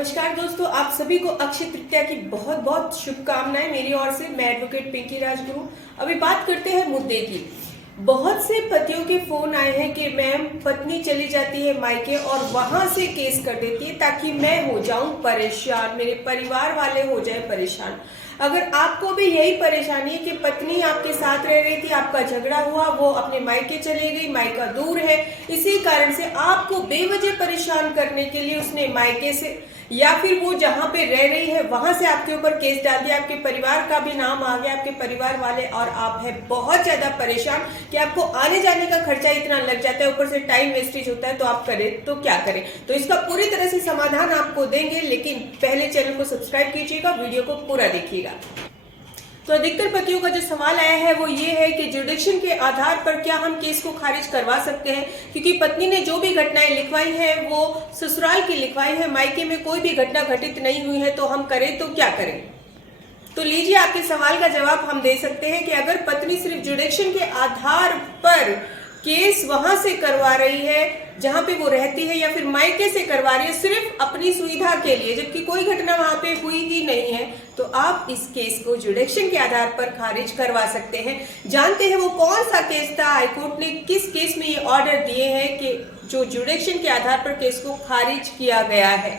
नमस्कार दोस्तों, आप सभी को अक्षय तृतीया की बहुत बहुत शुभकामनाएं मेरी ओर से। मैं एडवोकेट पिंकी राजगुरु। अभी बात करते हैं मुद्दे की। बहुत से पतियों के फोन आए हैं कि मैम पत्नी चली जाती है मायके और वहां से केस कर देती है ताकि मैं हो जाऊं परेशान, मेरे परिवार वाले हो जाए परेशान। अगर आपको भी यही परेशानी है कि पत्नी आपके साथ रह रही थी, आपका झगड़ा हुआ, वो अपने मायके चली गई, मायका दूर है, इसी कारण से आपको बेवजह परेशान करने के लिए उसने मायके से या फिर वो जहां पे रह रही है वहां से आपके ऊपर केस डाल दिया, आपके परिवार का भी नाम आ गया, आपके परिवार वाले और आप है बहुत ज्यादा परेशान कि आपको आने जाने का खर्चा इतना लग जाता है, ऊपर से टाइम वेस्टेज होता है, तो आप करें तो क्या करें। तो इसका पूरी तरह से समाधान आपको देंगे, लेकिन पहले चैनल को सब्सक्राइब कीजिएगा, वीडियो को पूरा देखिएगा। तो अधिकतर पतियों का जो सवाल आया है वो ये है कि जुडिक्शन के आधार पर क्या हम केस को खारिज करवा सकते हैं, क्योंकि पत्नी ने जो भी घटनाएं लिखवाई हैं वो ससुराल की लिखवाई है, मायके में कोई भी घटना घटित नहीं हुई है, तो हम करें तो क्या करें। तो लीजिए, आपके सवाल का जवाब हम दे सकते हैं कि अगर पत्नी सिर्फ जुडिक्शन के आधार पर केस वहां से करवा रही है जहां पे वो रहती है, या फिर मायके से करवा रही है सिर्फ अपनी सुविधा के लिए, जबकि कोई घटना वहां पे हुई ही नहीं है, तो आप इस केस को जुडिक्शन के आधार पर खारिज करवा सकते हैं। जानते हैं वो कौन सा केस था, हाईकोर्ट ने किस केस में ये ऑर्डर दिए हैं कि जो जुडिक्शन के आधार पर केस को खारिज किया गया है।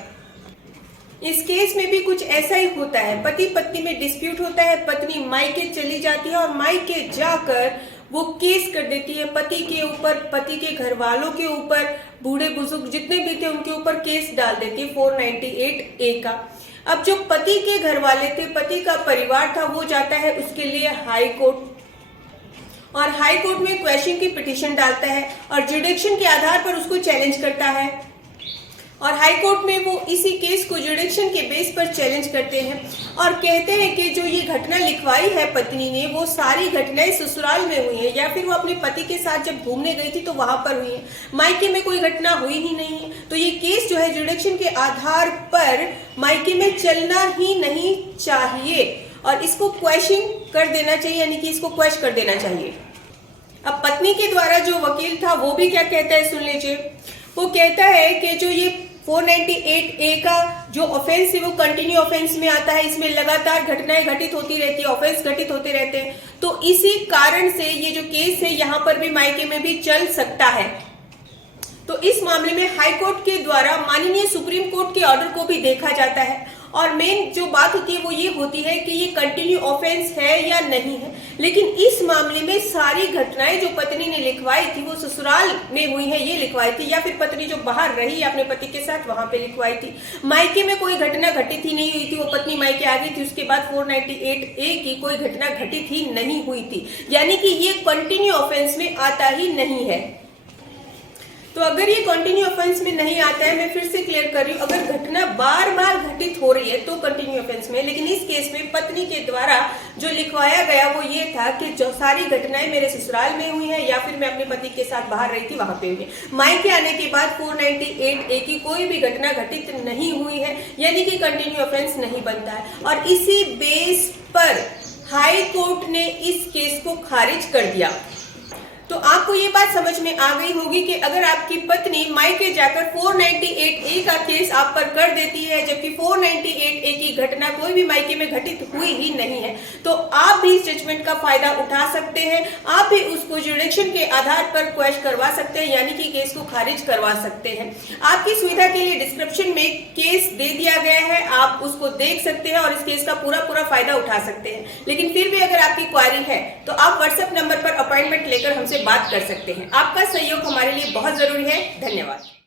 इस केस में भी कुछ ऐसा ही होता है, पति पत्नी में डिस्प्यूट होता है, पत्नी मायके चली जाती है और मायके जाकर वो केस कर देती है पति के ऊपर, पति के घर वालों के ऊपर, बूढ़े बुजुर्ग जितने भी थे उनके ऊपर केस डाल देती है 498A का। अब जो पति के घर वाले थे, पति का परिवार था, वो जाता है उसके लिए हाई कोर्ट और हाई कोर्ट में क्वेश्चन की पिटीशन डालता है और जुडिक्शन के आधार पर उसको चैलेंज करता है और हाई कोर्ट में वो इसी केस को जुडिक्शन के बेस पर चैलेंज करते हैं और कहते हैं कि जो ये घटना लिखवाई है पत्नी ने, वो सारी घटनाएं ससुराल में हुई है या फिर वो अपने पति के साथ जब घूमने गई थी तो वहां पर हुई है, मायके में कोई घटना हुई ही नहीं है। तो ये केस जो है जुडिक्शन के आधार पर मायके में चलना ही नहीं चाहिए और इसको क्वेश्चन कर देना चाहिए, यानी कि इसको क्वेश्चन कर देना चाहिए। अब पत्नी के द्वारा जो वकील था वो भी क्या कहता है, सुन लीजिए। वो कहता है कि जो ये 498A का जो ऑफेंस है वो कंटिन्यू ऑफेंस में आता है, इसमें लगातार घटनाएं घटित होती रहती है, ऑफेंस घटित होते रहते हैं, तो इसी कारण से ये जो केस है यहाँ पर भी मायके में भी चल सकता है। तो इस मामले में हाई कोर्ट के द्वारा माननीय सुप्रीम कोर्ट के ऑर्डर को भी देखा जाता है और मेन जो बात होती है वो ये होती है कि ये कंटिन्यू ऑफेंस है या नहीं है। लेकिन इस मामले में सारी घटनाएं जो पत्नी ने लिखवाई थी वो ससुराल में हुई है, ये लिखवाई थी, या फिर पत्नी जो बाहर रही अपने पति के साथ वहां पे लिखवाई थी। मायके में कोई घटना घटित ही नहीं हुई थी, वो पत्नी मायके आ गई थी, उसके बाद 498A की कोई घटना घटित ही नहीं हुई थी, यानी कि ये कंटिन्यू ऑफेंस में आता ही नहीं है। तो अगर ये कंटिन्यू ऑफेंस में नहीं आता है, मैं फिर से क्लियर कर रही हूँ, अगर घटना बार बार घटित हो रही है तो कंटिन्यू ऑफेंस में। लेकिन इस केस में पत्नी के द्वारा जो लिखवाया गया वो ये था कि जो सारी घटनाएं मेरे ससुराल में हुई है या फिर मैं अपने पति के साथ बाहर रही थी वहां पे हुई है, मायके आने के बाद 498A की कोई भी घटना घटित नहीं हुई है, यानी कि कंटिन्यू ऑफेंस नहीं बनता है। और इसी बेस पर हाई कोर्ट ने इस केस को खारिज कर दिया। तो आपको ये बात समझ में आ गई होगी कि अगर आपकी पत्नी मायके जाकर 498A का केस आप पर कर देती है, जबकि 498A की घटना कोई भी मायके में घटित हुई ही नहीं है, तो आप भी इस जजमेंट का फायदा उठा सकते हैं, आप भी उसको जुडिक्शन के आधार पर क्वेश्चन करवा सकते हैं, यानी कि केस को खारिज करवा सकते हैं। आपकी सुविधा के लिए डिस्क्रिप्शन में केस दे दिया गया है, आप उसको देख सकते हैं और इस केस का पूरा फायदा उठा सकते हैं। लेकिन फिर भी अगर आपकी क्वारी है तो आप व्हाट्सएप नंबर पर अपॉइंटमेंट लेकर हमसे बात कर सकते हैं। आपका सहयोग हमारे लिए बहुत जरूरी है। धन्यवाद।